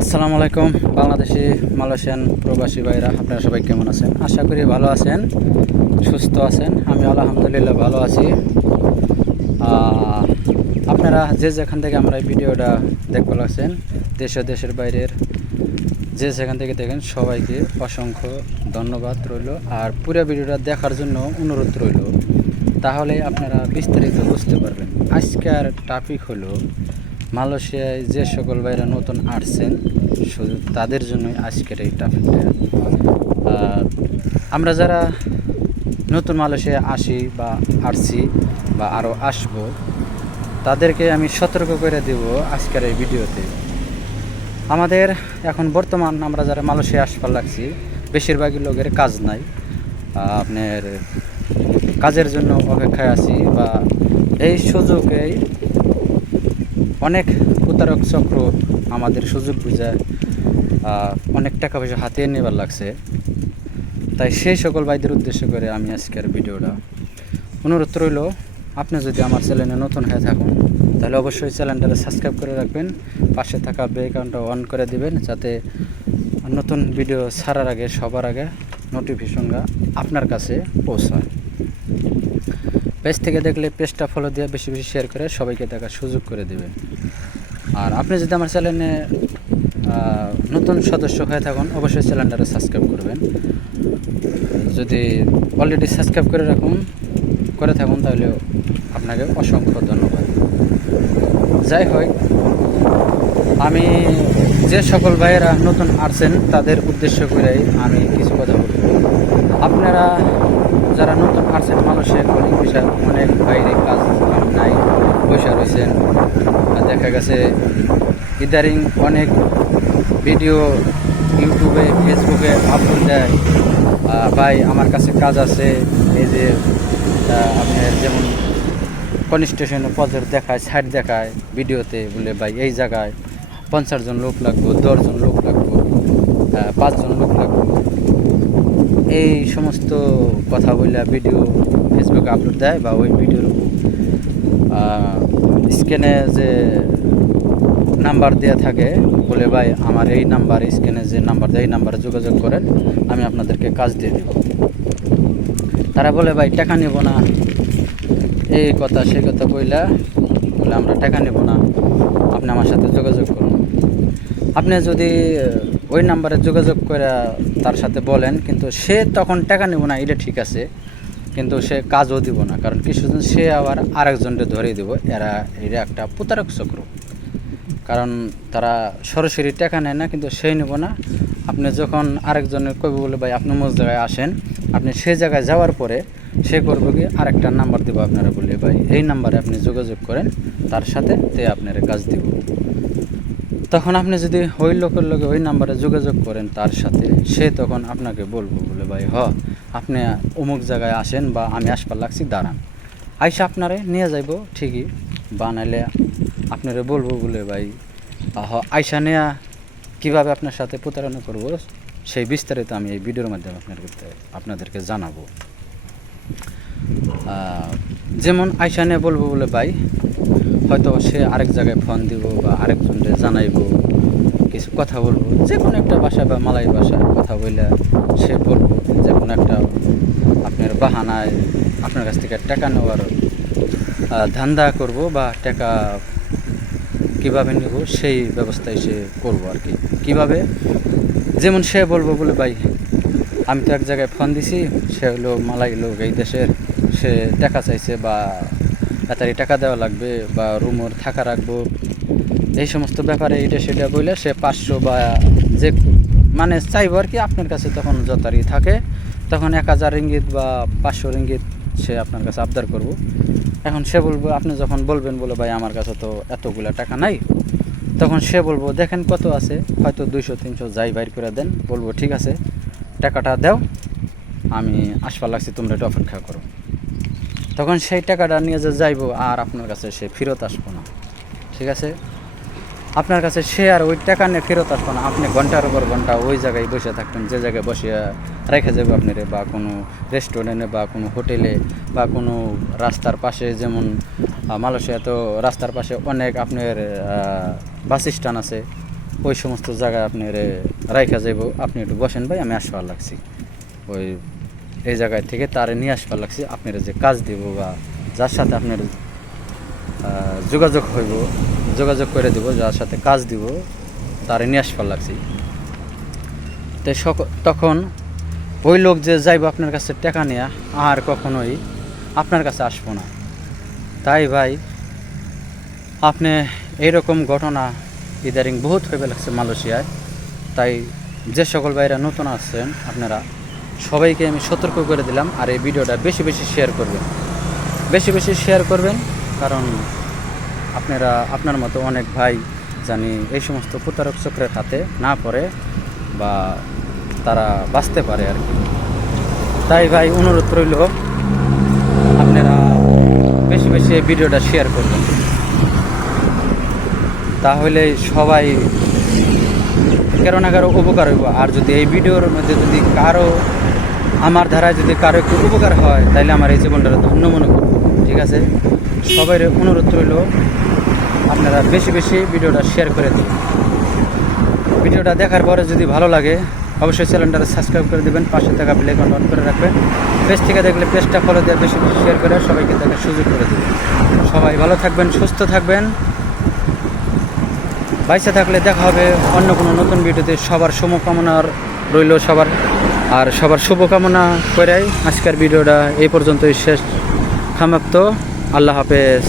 আসসালামু আলাইকুম বাংলাদেশি মালয়েশিয়ান প্রবাসী ভাইরা, আপনারা সবাই কেমন আছেন? আশা করি ভালো আছেন, সুস্থ আছেন। আমি আলহামদুলিল্লাহ ভালো আছি। আপনারা যে যেখান থেকে আমরা এই ভিডিওটা দেখতে লাগছেন, দেশ ও দেশের বাইরের যে যেখান থেকে দেখেন, সবাইকে অসংখ্য ধন্যবাদ রইল। আর পুরো ভিডিওটা দেখার জন্য অনুরোধ রইল, তাহলে আপনারা বিস্তারিত বুঝতে পারবেন। আজকের টপিক হলো মালয়েশিয়ায় যে সকল ভাইরা নতুন আসছেন, শুধু তাদের জন্যই আজকের এই টপিকটা। আমরা যারা নতুন মালয়েশিয়ায় আসি বা আসছি বা আরও আসবো, তাদেরকে আমি সতর্ক করে দেব আজকের এই ভিডিওতে। আমাদের এখন বর্তমান আমরা যারা মালয়েশিয়া আসবার লাগছি, বেশিরভাগই লোকের কাজ নাই। আপনার কাজের জন্য অপেক্ষায় আছি, বা এই সুযোগেই অনেক প্রতারক চক্র আমাদের সুযোগ বুঝায় অনেক টাকা পয়সা হাতিয়ে নেবার লাগছে। তাই সেই সকল ভাইদের উদ্দেশ্য করে আমি আজকের ভিডিওটা। অনুরোধ রইল, আপনি যদি আমার চ্যানেলে নতুন হয়ে থাকুন, তাহলে অবশ্যই চ্যানেলটা সাবস্ক্রাইব করে রাখবেন, পাশে থাকা বেল আইকনটা অন করে দিবেন, যাতে নতুন ভিডিও ছাড়ার আগে সবার আগে নোটিফিকেশনটা আপনার কাছে পৌঁছায়। পেজ থেকে দেখলে পেজটা ফলো দিয়ে বেশি বেশি শেয়ার করে সবাইকে দেখার সুযোগ করে দেবেন। আর আপনি যদি আমার চ্যানেলে নতুন সদস্য হয়ে থাকুন, অবশ্যই চ্যানেলটা সাবস্ক্রাইব করবেন। যদি অলরেডি সাবস্ক্রাইব করে থাকুন তাহলে আপনাকে অসংখ্য ধন্যবাদ। যাই হোক, আমি যে সকল ভাইয়েরা নতুন আসছেন তাদের উদ্দেশ্য করেই আমি কিছু কথা বলব। আপনারা যারা নতুন আসছেন, মানুষের অনেক বিষয়, অনেক বাইরে কাজ নাই, বসে রয়েছেন। দেখা গেছে ইদারিং অনেক ভিডিও ইউটিউবে ফেসবুকে আপলোড দেয়, ভাই আমার কাছে কাজ আছে। এই যে আপনার যেমন কনস্ট্রাকশনে প্রজেক্ট দেখায়, সাইট দেখায় ভিডিওতে, বলে ভাই এই জায়গায় 50 জন লোক লাগবো, 10 জন লোক লাগবো, 5 জন লোক লাগবো। এই সমস্ত কথা বলে ভিডিও ফেসবুকে আপলোড দেয়, বা ওই ভিডিওর স্ক্রিনে যে নাম্বার দেওয়া থাকে, বলে ভাই আমার এই নাম্বার, স্ক্রিনে যে নাম্বার দেয় এই নাম্বারে যোগাযোগ করেন, আমি আপনাদেরকে কাজ দিয়ে দেব। তারা বলে ভাই টাকা নেব না, এই কথা সেই কথা বলে আমরা টাকা নেব না, আপনি আমার সাথে যোগাযোগ করুন। আপনি যদি ওই নাম্বারে যোগাযোগ করে তার সাথে বলেন, কিন্তু সে তখন টাকা নেব না, এটা ঠিক আছে, কিন্তু সে কাজও দিব না। কারণ কিছুদিন সে আবার আরেকজনকে ধরিয়ে দেব। এটা একটা প্রতারক চক্র। কারণ তারা সরাসরি টাকা নেয় না, কিন্তু সেই নেব না। আপনি যখন আরেকজনের কবি বলে ভাই আপনি মোজ জায়গায় আসেন, আপনি সেই জায়গায় যাওয়ার পরে সে করবে কি, আরেকটা নাম্বার দেবো আপনারা, বলে ভাই এই নাম্বারে আপনি যোগাযোগ করেন, তার সাথে আপনারা কাজ দিব। তখন আপনি যদি ওই লোকের লোকে ওই নাম্বারে যোগাযোগ করেন তার সাথে, সে তখন আপনাকে বলবো, বলে ভাই আপনি অমুক জায়গায় আসেন, বা আমি আসবার লাগছি, দাঁড়ান, আইসা আপনারে নিয়ে যাইব ঠিকই, বা নাইলে আপনারে বলবো, বলে ভাই আইসা নেয়া কীভাবে আপনার সাথে প্রতারণা করব, সেই বিস্তারিত আমি এই ভিডিওর মাধ্যমে আপনাদেরকে জানাবো। যেমন আইসা নিয়ে বলবো, বলে ভাই হয়তো সে আরেক জায়গায় ফোন দিব, বা আরেকজনকে জানাইব, কিছু কথা বলবো, যে কোনো একটা ভাষায় বা মালাই ভাষায় কথা বললে সে বলবো যে কোনো একটা আপনার বাহানায় আপনার কাছ থেকে টাকা নেওয়ার ধান্দা করব, বা টাকা কীভাবে নেব সেই ব্যবস্থায় সে করবো আর কি। কীভাবে, যেমন সে বলবো, বলে ভাই আমি তো এক জায়গায় ফোন দিছি, সে হলো মালাই লোক, এই দেশের, সে টাকা চাইছে, বা তাড়াতাড়ি টাকা দেওয়া লাগবে, বা রুমর থাকা রাখবো, এই সমস্ত ব্যাপারে এটা সেটা বললে সে 500 বা যে মানে চাইব আর কি আপনার কাছে। তখন যতারি থাকে, তখন 1000 রিঙ্গিত বা 500 রিঙ্গিত সে আপনার কাছে আবদার করব। এখন সে বলবো, আপনি যখন বলবেন, বলে ভাই আমার কাছে তো এতগুলা টাকা নাই, তখন সে বলবো দেখেন কত আছে, হয়তো 200-300 যাই বাইর করে দেন। বলবো ঠিক আছে, টাকাটা দাও, আমি আসবার লাগছি, তোমরা একটু অপেক্ষা করো। তখন সেই টাকাটা নিয়ে যে যাইবো, আর আপনার কাছে সে ফেরত আসবো না। ঠিক আছে, আপনার কাছে সে আর ওই টাকা নিয়ে ফেরত আসবো না। আপনি ঘন্টার উপর ঘন্টা ওই জায়গায় বসে থাকবেন, যে জায়গায় বসে রেখে যাবে আপনারে, বা কোনো রেস্টুরেন্টে, বা কোনো হোটেলে, বা কোনো রাস্তার পাশে। যেমন মালয়েশিয়া তো রাস্তার পাশে অনেক আপনার বাস স্ট্যান্ড আছে, ওই সমস্ত জায়গায় আপনি রাইখা যাইব, আপনি একটু বসেন ভাই, আমি আসবার লাগছি, ওই এই জায়গায় থেকে তারে নিয়ে আসবার লাগছি, আপনারা যে কাজ দেব বা যার সাথে আপনার যোগাযোগ করে দেব, যার সাথে কাজ দিব তারে নিয়ে আসবার লাগছি। তো তখন ওই লোক যে যাইব আপনার কাছে টাকা নেয়া আর কখনোই আপনার কাছে আসবো না। তাই ভাই আপনি এইরকম ঘটনা ইদারিং বহুত হয়ে লাগছে মালয়েশিয়ায়। তাই যে সকল ভাইরা নতুন আসছেন আপনারা সবাইকে আমি সতর্ক করে দিলাম, আর এই ভিডিওটা বেশি বেশি শেয়ার করবেন, কারণ আপনার মতো অনেক ভাই জানি এই সমস্ত প্রতারক চক্রের হাতে না পড়ে বা তারা বাঁচতে পারে আর কি। তাই ভাই অনুরোধ রইল আপনারা বেশি বেশি এই ভিডিওটা শেয়ার করবেন, তাহলে সবাই কারো না কারো উপকার হইব। আর যদি এই ভিডিওর মধ্যে যদি আমার ধারায় যদি কারো একটু উপকার হয়, তাহলে আমার এই জীবনটা ধন্য মনে করব। ঠিক আছে, সবাই অনুরোধ রইল আপনারা বেশি বেশি ভিডিওটা শেয়ার করে দিন। ভিডিওটা দেখার পরে যদি ভালো লাগে অবশ্যই চ্যানেলটা সাবস্ক্রাইব করে দেবেন, পাশে থাকা বেল আইকন অন করে রাখবেন। পেজ থেকে দেখলে পেজটা ফলো দিয়ে বেশি বেশি শেয়ার করে সবাইকে দেখার সুযোগ করে দেবেন। সবাই ভালো থাকবেন, সুস্থ থাকবেন, বাইসে থাকলে দেখা হবে অন্য কোনো নতুন ভিডিওতে। সবার শুভকামনা রইল সবার শুভকামনা করেই আজকের ভিডিওটা এই পর্যন্তই শেষ সমাপ্ত। আল্লাহ হাফেজ।